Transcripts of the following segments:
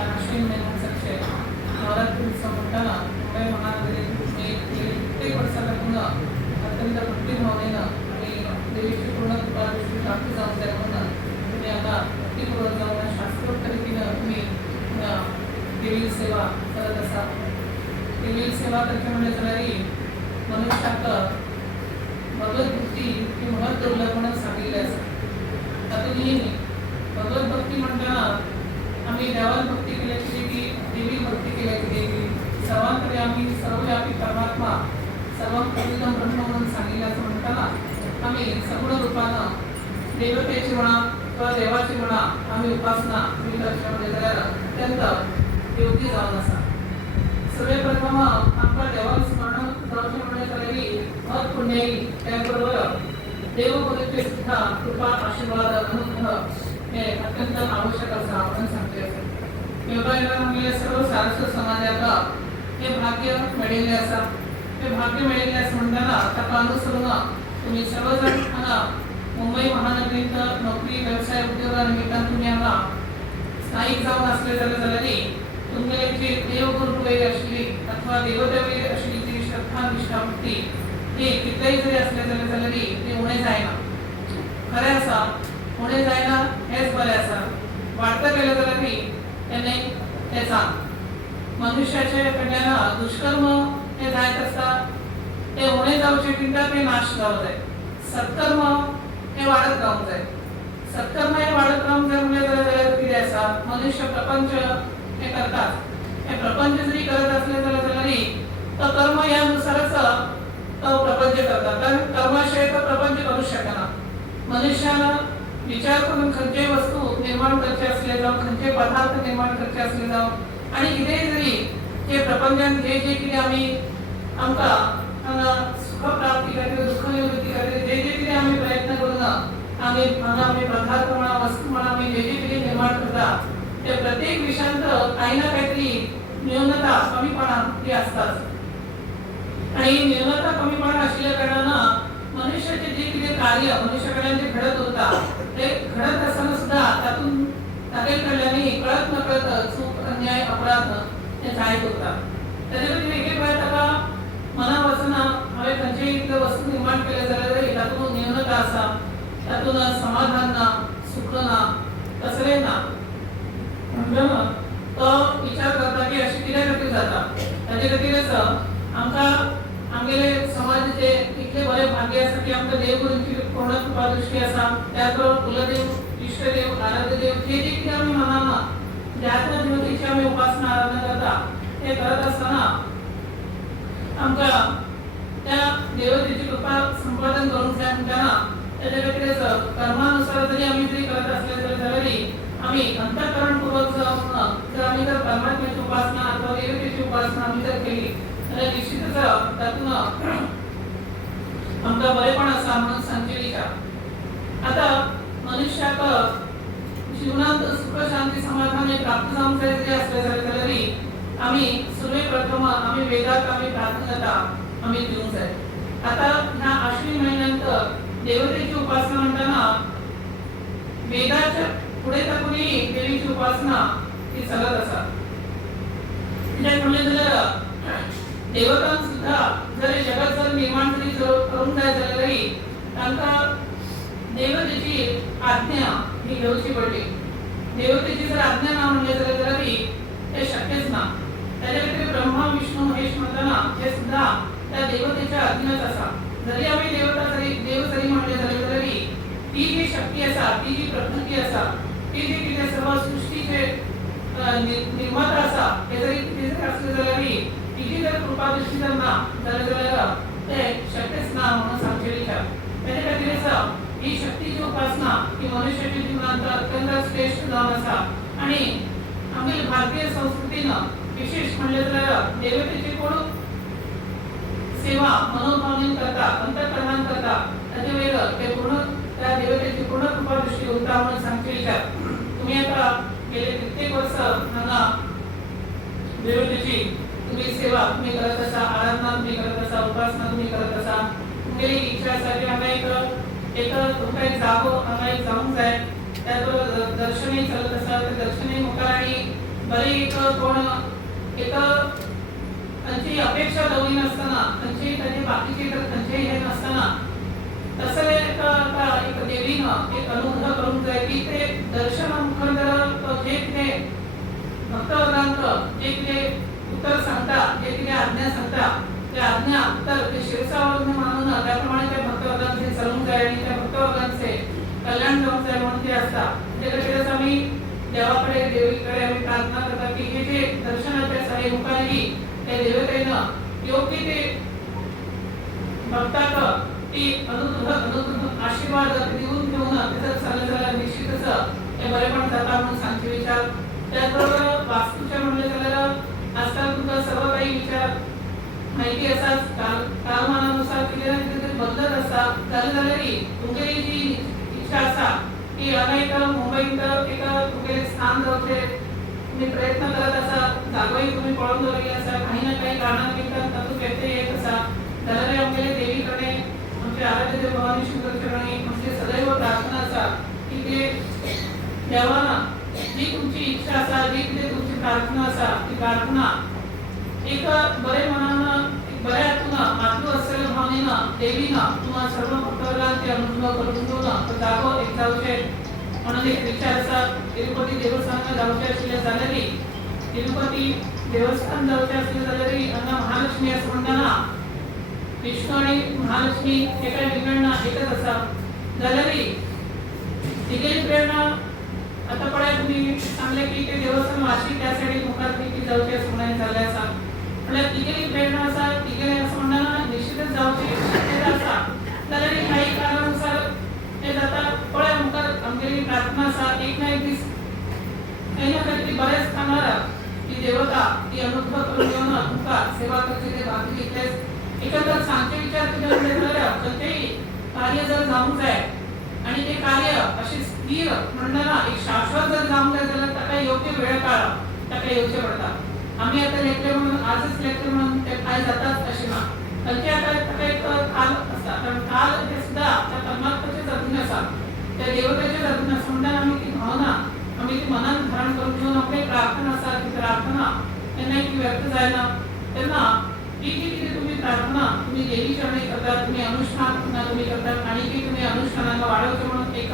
अश्विन महिन्याचे नवरात्री उत्सव म्हणताना मुंबई महानगरीत प्रत्येक वर्षापासून अत्यंत भक्ती भावनेनं आणि देवीची पूर्ण कृपादृष्टी प्राप्त जाऊन द्या म्हणून तुम्ही आता भक्तीपूर्वक जाऊन शास्त्रोक्त रीतीनं तुम्ही देवी सेवा करत असा. देवी सेवा करते म्हणजे जरी मनुष्यात भगवत भक्ती ही महत् दुर्लभ म्हणून सांगितले असते. आता तुम्ही भगवत भक्ती म्हणताना आम्ही देवाला भक्ती केल्याची की देवी भक्ती केल्याची देवी सर्वांकडे आम्ही सर्वव्यापी परमात्मा सर्वप्रथम ब्रह्म म्हणून सांगितल्याचं म्हणताना आम्ही सगुण रूपानं देवतेची म्हणा किंवा देवाची म्हणा आम्ही उपासना विविध अक्षरामध्ये करायला अत्यंत योग्य जाऊन असा. सर्वप्रथम आमच्या देवाला स्मरण जाऊन म्हणण्याची महत् पुण्य त्याबरोबर देवपूजेचे सुद्धा कृपा आशीर्वाद अनुग्रह हे अत्यंत आवश्यक असं आपण सांगते. योगाला म्हणजे सर्व सारस्वत समाजाला हे भाग्य मिळाले असा. हे भाग्य मिळाले असं म्हणताना त्याला अनुसरून तुम्ही सर्वजण मुंबई महानगरीत नोकरी व्यवसाय उद्योगानिमित्तानं तुम्ही आला स्थायिक जाऊन असले तरी तुमची देवगुरु वगैरे असली अथवा देवता वगैरे असली ती श्रद्धा निष्ठा भक्ती हे कितीही जरी असले तरी ते उणे जायना खरे असा पुढे जायला हेच बरे असा. वाढतं गेलं तरी त्याने त्याचा मनुष्याच्या कन्याला दुष्कर्म हे जायत असतात ते उणे जाऊचे चिंता ते नाश जाऊ जाय. सत्कर्म हे वाढत राहून जाय. सत्कर्म हे वाढत राहून जाय म्हणजे किती असा मनुष्य प्रपंच हे करतात. हे प्रपंच जरी करत असले तरी तर कर्म यानुसारच तो प्रपंच करतात. कारण कर्माशिवाय तर प्रपंच करू शकणार. मनुष्याला विचार करून खंचे वस्तू निर्माण करायचे असले जाऊ खंचे पदार्थ निर्माण करायचे असले जाऊ आणि किती जरी जे प्रपंचात जे जे किती आम्ही आमका सुख प्राप्ती करते दुःख निवृत्ती करते जे जे किती आम्ही प्रयत्न करून आम्ही पदार्थ म्हणा वस्तू म्हणा आम्ही जे जे किती निर्माण करतात ते प्रत्येक विषयांत काही ना काहीतरी न्यूनता कमीपणा हे असतात. आणि न्यूनता कमीपणा असल्या कारणानं मनुष्याचे जे किती कार्य मनुष्याकडे जे घडत होता ते घडत असताना सुद्धा त्यातून कल्याणी कळत न कळत चूक अन्याय अपराध हे जायत होता. त्याच्यामध्ये वेगळे वेळात आता मनापासून हवे खंचे वस्तू निर्माण केल्या झाल्या त्यातून न्यूनता असा त्यातून समाधान ना सुख ना तसले ना तो विचार करता की अशी किती गती जातात. त्याच्या गतीनेच आमचा आमगेले समाजाचे इतके बरे भाग्य असतात की आमच्या देवगुरूंची पूर्ण कृपादृष्टी असा. त्याचबरोबर कुलदेव इष्टदेव आराध्यदेव जे जे किती आम्ही मनाना ज्या त्या देवतेची आम्ही उपासना आराधना करता हे करत असताना आमच्या त्या देवतेची कृपा संपादन करून त्यांना त्याच्या व्यतिरिक्त कर्मानुसार जरी आम्ही जरी करत असले तरी आम्ही अंतःकरणपूर्वक जर आम्ही जर परमात्म्याची उपासना अथवा देवतेची उपासना आम्ही जर केली तर निश्चितच त्यातून आमचा बरेपण असा म्हणून संचलिका. आता मनुष्याक जीवनात सुख शांती समाधान हे प्राप्त जाऊन जरी असले तरी आम्ही सर्वप्रथम आम्ही वेदात आम्ही प्रार्थना आम्ही देऊन जाय. आता ह्या अश्विन महिन्यानंतर देवतेची उपासना म्हणताना वेदाच्या पुढे तर कोणी देवीची उपासना ही चालत असा. देवतां सुद्धा जरी जगात जर निर्माण जरी करून जायचं तरी त्यांना देवतेची आज्ञा ही घेऊची पडली. देवतेची जर आज्ञा ना म्हणले तरी ते शक्यच ना. त्याच्या व्यतिरिक्त ब्रह्मा विष्णू महेश म्हणताना हे सुद्धा त्या देवतेच्या अधीनच असा. जरी आम्ही देवता जरी देव जरी म्हणले तरी ती जी शक्ती असा ती जी प्रकृती असा ती जी तिथे सर्व सृष्टीचे निर्माता असा हे जरी असले तरी तिची जर कृपादृष्टी जर ना झालं ते शक्यच ना म्हणून सांगेल. त्याच्या व्यतिरिक्त ही शक्तीची उपासना ही मनुष्याच्या जीवनात अत्यंत श्रेष्ठ जावन आसा आणि आमच्या भारतीय संस्कृतीनं विशेष म्हणले तर देवतेची कोण सेवा मनोभावनेन करता अंतःकरणान करता ताचे वेळ ते पूर्ण त्या देवतेची पूर्ण कृपा दृष्टी उरता म्हणून सांगचे विचार तुम्ही आता गेले कित्येक वर्ष हांगा देवतेची तुम्ही सेवा तुम्ही करत असा आराधना तुम्ही करत असा उपासना तुम्ही करत असा तुमची इच्छा आसा की हांगा एक तुमकां एक जागो हांगा एक जावंक जाय त्याचबरोबर दर्शनय चलत आसा ते दर्शनय मुखार आणि बरी एक कोण एक खंयची अपेक्षा दवरी नासतना खंयची ताची बाकीची तर खंयचेय हे नासतना तसं एक देवीनं एक अनुग्रह करूंक जाय की ते दर्शना मुखार जे कितें भक्तवर्गांक जे कितें उत्तर सांगता जे कितें आज्ञा सांगता ते आज्ञा उत्तर ते शिरसावरून मानून त्याप्रमाणे त्या भक्तवर्गांचे चलूंक जाय आणि त्या भक्तवर्गांचे कल्याण जावंक जाय म्हणून ते आसता ते खातीरच आमी देवाकडे देवीकडे आमी प्रार्थना करता की हे जे दर्शनाचे आसा हे मुखार त्या देवतेनं योग्य ते भक्ताक ती अनुग्रह आशीर्वाद देऊन घेऊन त्याचं चाललं जाल्यार निश्चितच हे बरेपण जाता म्हणून सांगचे विचार त्याचबरोबर वास्तूच्या म्हणले जाल्यार आजकाल तुमकां सर्व काही विचार माहिती आसा कालमानानुसार कितें ना कितें बदलत आसा जालें जाल्यारय तुमगेली जी इच्छा आसा की हांगा एक मुंबईत एक तुमगेलें स्थान जावचें तुम्ही प्रयत्न करत असा जागोही तुम्ही पळून दवरलेली आसा काही ना काही कारणां निमतान तातूंत व्यत्यय येत आसा जाल्यार आमगेले देवीकडे आमचे आराध्य देव भवानी शंकर चरणी आमची सदैव प्रार्थना आसा की ते देवाना जी तुमची इच्छा आसा जी कितें तुमची प्रार्थना आसा ती प्रार्थना एक बरे मनान एक बऱ्या हातून मातृ असलेल्या भावनेनं देवीनं तुम्हा सर्व भक्तवर्गांचे अनुग्रह करून घेऊन तो जागो एक जावचे म्हणून एक विचार आसा तिरुपती देवस्थानाक जावचे आशिल्ले जाल्यारय तिरुपती देवस्थान जावचे आशिल्ले जाल्यारय हांगा महालक्ष्मी आसा म्हणटना विष्णू आणि महालक्ष्मी एका विंगडना एकच आसा जाल्यारय तिगेली प्रेरणा आता पळय तुम्ही सांगले की ते देवस्थान वाशी त्या सायडीक मुखार ती जावचे अशें म्हणून जाल्लें आसा म्हळ्यार तिगेली प्रेरणा आसा तिगेले असं म्हणटना निश्चितच जावची शक्यता आसा जाल्यार काही कारणानुसार ते जाता पळय मुखार आमगेली प्रार्थना आसा एक ना एक दीस काही ना काही बऱ्याच स्थानार ती देवता ती अनुग्रह करून घेवन तुमकां सेवा करची ते भागी घेतलेच एकंदर सांगचे विचार तुझे जाल्यार खंयचेय कार्य जर जावंक जाय आणि ते कार्य असे स्थिर म्हणणारा एक शाश्वत जर जावंक जाय जाल्यार ताका योग्य वेळ काळ ताका येवचे पडटा आम्ही आता लेक्चर म्हणून आजच लेक्चर म्हणून ते काय जातात असे ना खंयच्या ताका एक काल आसता कारण काल हे सुद्धा त्या परमात्म्याचेच अधीन आसा त्या देवतेचेच अधीन आसा म्हणल्यार आमी ती भावना आमी ती मनान धारण करून घेवन आपली प्रार्थना आसा ती प्रार्थना केन्नाय ती व्यक्त जायना तेन्ना जी कितें तुम्ही प्रार्थना तुम्ही देवी चरणी करतात तुम्ही अनुष्ठान तुम्ही करतात आणि की तुम्ही अनुष्ठानाला वाढवचे म्हणून एक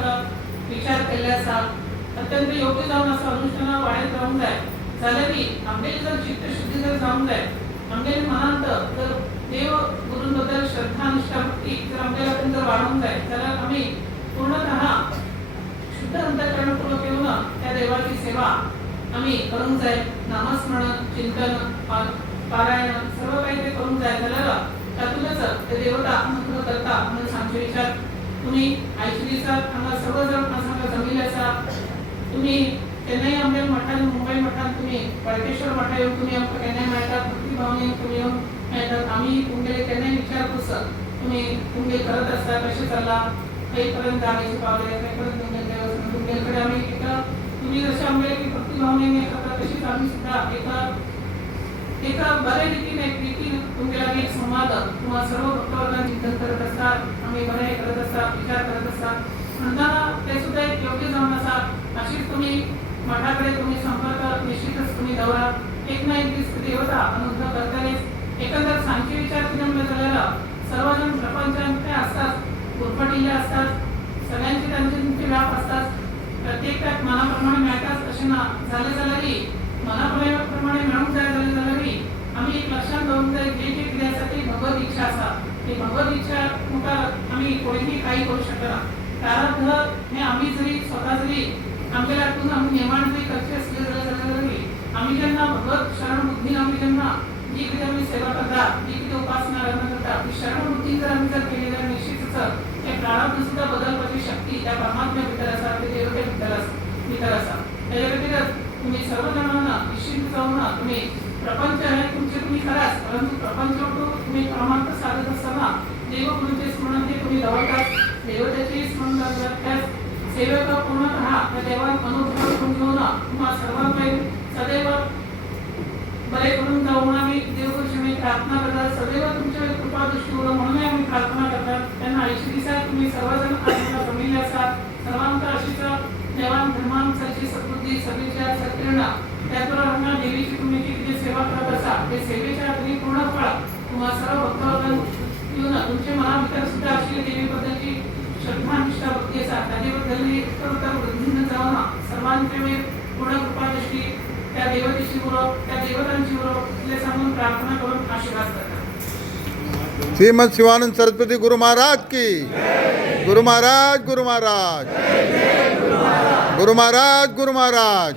विचार केले आसा अत्यंत योग्य जावन असं अनुष्ठानाला वाढत रावंक जाय जाल्यारय आमगेली जर चित्तशुद्धी जर जावंक जाय आमगेली मनांत जर देव गुरूं बद्दल श्रद्धा निष्ठा भक्ती जर आमगेल्या जर वाढवंक जाय जाल्यार आमी पूर्णतः शुद्ध अंतःकरणपूर्वक येऊन त्या देवाची सेवा आमी करूंक जाय नामस्मरण चिंतन पारायण सर्व काही ते करून जाय जाल्यार तातूंतच ते देवता अनुग्रह करता म्हणून सांगचे विचार तुम्ही आयचे दिसाक हांगा सर्व जण हांगा जमिल्ले आसा तुम्ही केन्नाय आमच्या मठान मुंबई मठान तुम्ही पळकेश्वर मठा येवन तुम्ही आमकां केन्नाय मेळटात भक्ती भावनेन तुम्ही येवन मेळटात आमी तुमगेले केन्नाय विचारपूस तुम्ही तुमगे करत आसता कशें चल्ला खंय पर्यंत जागेचे पावले खंय पर्यंत तुमगे कडेन आमी एका तुम्ही जशें आमगे भक्ती भावनेन हें करता तशीच आमी सुद्दां एका बऱ्या रीतीने एक रीतीने तुमच्या एक संवाद किंवा सर्व भक्तवर्गांनी चिंतन करत असतात आम्ही बरे करत असतात विचार करत असतात म्हणताना ते सुद्धा एक योग्य जाऊन असा अशीच तुम्ही मठाकडे तुम्ही संपर्क निश्चितच तुम्ही दौरा एक ना एक दिवस देवता अनुग्रह करतानीच एकंदर सांगचे विचार कितें म्हणले जाल्यार सर्वजण प्रपंचांत ते असतात गुरफटिल्ले असतात सगळ्यांचे त्यांचे तुमचे व्याप असतात प्रत्येकाक मनाप्रमाणे मेळटाच अशें ना जालें जाल्यारय मनाप्रमाणे मेळूंक जाय जालें जाल्यारय आमी एक लक्षात दवरूंक जाय जे जे कितें आसा ती भगवत इच्छा आसा ती भगवत इच्छा मुखार आमी कोणीय काही करूं शकना कारण हें आमी जरी स्वता जरी आमच्या हातून आमी निर्माण जरी करची आसली जाल्यारय आमी जेन्ना भगवत शरण बुद्धीन आमी जेन्ना जी कितें आमी सेवा करता जी कितें उपासना करता ती शरण बुद्धीन जर आमी जर केली जाल्यार निश्चितच त्या प्राणांत सुद्धा बदलपाची शक्ती त्या परमात्म्या भितर आसा ते देवते भितर आसा त्याच्या खातीर तुम्ही सर्व जणांना निश्चिंत जाऊन तुम्ही प्रपंच आहे तुमचे तुम्ही कराच परंतु प्रपंच तुम्ही परमार्थ साधत असताना देवगुरूंचे स्मरण हे तुम्ही दवडतात देवतेचे स्मरण करतात त्या सेवेचा पूर्णतः त्या देवात अनुग्रह घेऊन तुम्हा सर्वांना सदैव बरे करून जाऊन आम्ही देवगुरूंची प्रार्थना करतात सदैव तुमच्या कृपा दृष्टीवर म्हणून आम्ही प्रार्थना करतात त्यांना 80 दिवसात तुम्ही सर्वजण आम्हाला जमिले असतात सर्वांचा अशीच देवान धर्मांची सद्बुद्धी सगळीच्या सत्प्रेरणा त्याचबरोबर देवीची तुम्ही जी सेवा करत असा ते सेवेच्या तुम्ही पूर्ण फळ तुम्हा सर्व भक्तांना येऊन तुमच्या मनाभितर सुद्धा अशी देवीबद्दलची श्रद्धा निष्ठा भक्ती असा त्याच्याबद्दल उत्तर वृद्धीनं जाऊन सर्वांच्या वेळ पूर्ण कृपा दृष्टी त्या देवतेची बरोबर त्या देवतांची बरोबर तिला सांगून प्रार्थना करून आशीर्वाद करतात। श्रीमद शिवानंद सरस्वती गुरु महाराज की गुरु महाराज गुरु महाराज गुरु महाराज गुरु महाराज